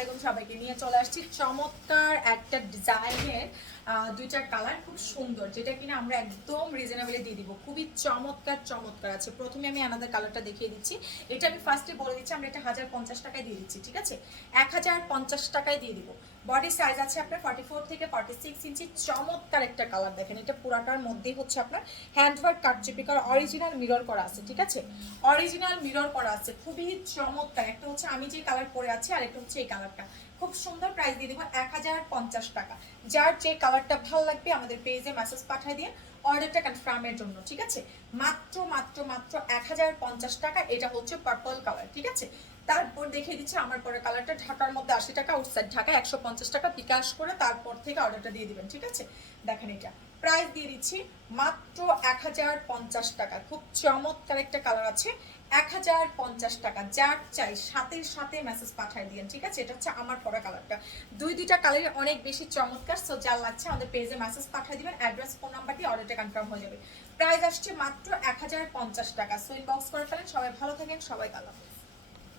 আলাইকুম সবাইকে নিয়ে চলে আসছি। চমৎকার একটা ডিজাইনের দুইটা কালার খুব সুন্দর, যেটা কিনা আমরা একদম রিজনেবলে দিয়ে দিব। খুবই চমৎকার চমৎকার আছে। প্রথমে আমি আনাদের কালারটা দেখিয়ে দিচ্ছি। এটা আমি ফার্স্টে বলে দিচ্ছি, আমরা এটা হাজার পঞ্চাশ টাকায় দিয়ে দিচ্ছি, ঠিক আছে? এক হাজার পঞ্চাশ টাকায় দিয়ে দিব। বডি সাইজ আছে আপনার ফর্টি ফোর থেকে ফর্টি সিক্স ইঞ্চি চমৎকার একটা কালার দেখেন। এটা পুরাটার মধ্যেই হচ্ছে আপনার হ্যান্ডওয়ার্ক কাটচিপিকার অরিজিনাল মিরর করা আছে, ঠিক আছে? অরিজিনাল মিরর করা আছে। খুবই চমৎকার। একটা হচ্ছে আমি যে কালার পরে আছি, আর একটা হচ্ছে এই কালারটা খুব সুন্দর প্রাইস দিয়ে দিব এক হাজার পঞ্চাশ টাকা। যার যে কালারটা ভালো লাগবে আমাদের পেজে মেসেজ পাঠিয়ে দিয়ে অর্ডারটা কনফার্মের জন্য, ঠিক আছে? মাত্র মাত্র মাত্র এক হাজার পঞ্চাশ টাকা। এটা হচ্ছে পার্পল কালার ঠিক আছে? তারপর দেখিয়ে দিচ্ছে আমার পরে কালারটা ঢাকার মধ্যে আশি টাকা আউটসাইড ঢাকা একশো পঞ্চাশ টাকা, বিকাশ করে তারপর থেকে অর্ডারটা দিয়ে দিবেন, ঠিক আছে? দেখেন এটা। প্রাইস দিয়ে দিচ্ছি মাত্র এক হাজার পঞ্চাশ টাকা। খুব চমৎকার একটা কালার আছে। এক হাজার পঞ্চাশ টাকা। যার চাই সাথে সাথে মেসেজ পাঠিয়ে দিন ঠিক আছে? এটা হচ্ছে আমার পরা কালারটা দুই দুইটা কালারই অনেক বেশি চমৎকার সো যার লাগছে আমাদের পেজে মেসেজ পাঠিয়ে দিবেন অ্যাড্রেস ফোন নাম্বার দিয়ে অর্ডারটা কনফার্ম হয়ে যাবে। প্রাইস আসছে মাত্র এক হাজার পঞ্চাশ টাকা। সো ইনবক্স করে ফেলেন, সবাই ভালো থাকেন, সবাই হাফেজ।